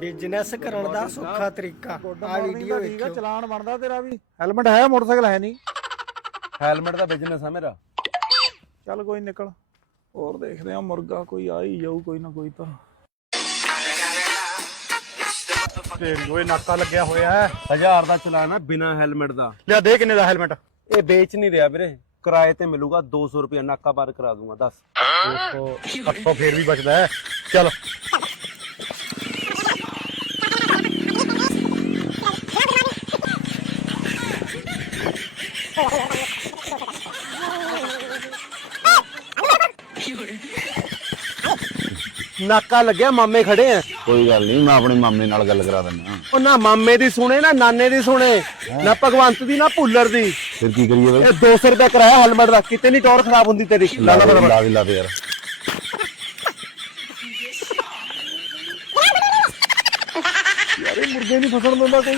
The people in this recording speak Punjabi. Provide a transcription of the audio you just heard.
ਬਿਜ਼ਨਸ ਕਰਨ ਦਾ ਸੌਖਾ ਤਰੀਕਾ ਆ ਵੀਡੀਓ ਵੇਖਿਓ। ਚਲਾਨ ਬਣਦਾ ਤੇਰਾ ਵੀ। ਹੈਲਮਟ ਹੈ, ਮੋਟਰਸਾਈਕਲ ਹੈ ਨਹੀਂ। ਹੈਲਮਟ ਦਾ ਬਿਜ਼ਨਸ ਆ ਮੇਰਾ। ਚੱਲ ਕੋਈ ਨਿਕਲ, ਹੋਰ ਦੇਖਦੇ ਆ। ਮੁਰਗਾ ਕੋਈ ਆ ਹੀ ਜਾਊ, ਕੋਈ ਨਾ ਕੋਈ ਤਾਂ। ਓਏ ਨਾਕਾ ਲੱਗਿਆ ਹੋਇਆ ਹੈ। 1000 ਦਾ ਚਲਾਨ ਆ ਬਿਨਾ ਹੈਲਮਟ ਦਾ। ਲਿਆ ਦੇ ਕਿੰਨੇ ਦਾ ਹੈਲਮਟ? ਇਹ ਵੇਚ ਨਹੀਂ ਰਿਹਾ ਵੀਰੇ, ਕਿਰਾਏ ਤੇ ਮਿਲੂਗਾ 200 ਰੁਪਏ ਨਾਕਾ ਪਾਰ ਕਰਾ ਦੂੰਗਾ। ਦੱਸ 800 ਫੇਰ ਵੀ ਬਚਦਾ ਹੈ। ਚਲ ਨਾਕਾ ਲੱਗਿਆ, ਮਾਮੇ ਖੜੇ ਆ। ਕੋਈ ਗੱਲ ਨਹੀਂ, ਮੈਂ ਆਪਣੇ ਮਾਮੇ ਨਾਲ ਗੱਲ ਕਰਾ ਦਿੰਦਾ। ਉਹ ਨਾ ਮਾਮੇ ਦੀ ਸੁਣੇ ਨਾ ਨਾਨੇ ਦੀ ਸੁਣੇ, ਨਾ ਭਗਵੰਤ ਦੀ ਨਾ ਭੁੱਲਰ ਦੀ। ਫਿਰ ਕੀ ਕਰੀਏ ਬਈ? ਇਹ 200 ਰੁਪਏ ਕਿਰਾਇਆ ਹੈਲਮਟ ਦਾ, ਕਿਤੇ ਨਹੀਂ ਟੌਰ ਖਰਾਬ ਹੁੰਦੀ ਤੇਰੀ। ਲਾ ਦੇ ਯਾਰ। ਯਾਰ ਇਹ ਮੁਰਗੇ ਨਹੀਂ ਫਸਣ ਦਿੰਦਾ ਕੋਈ।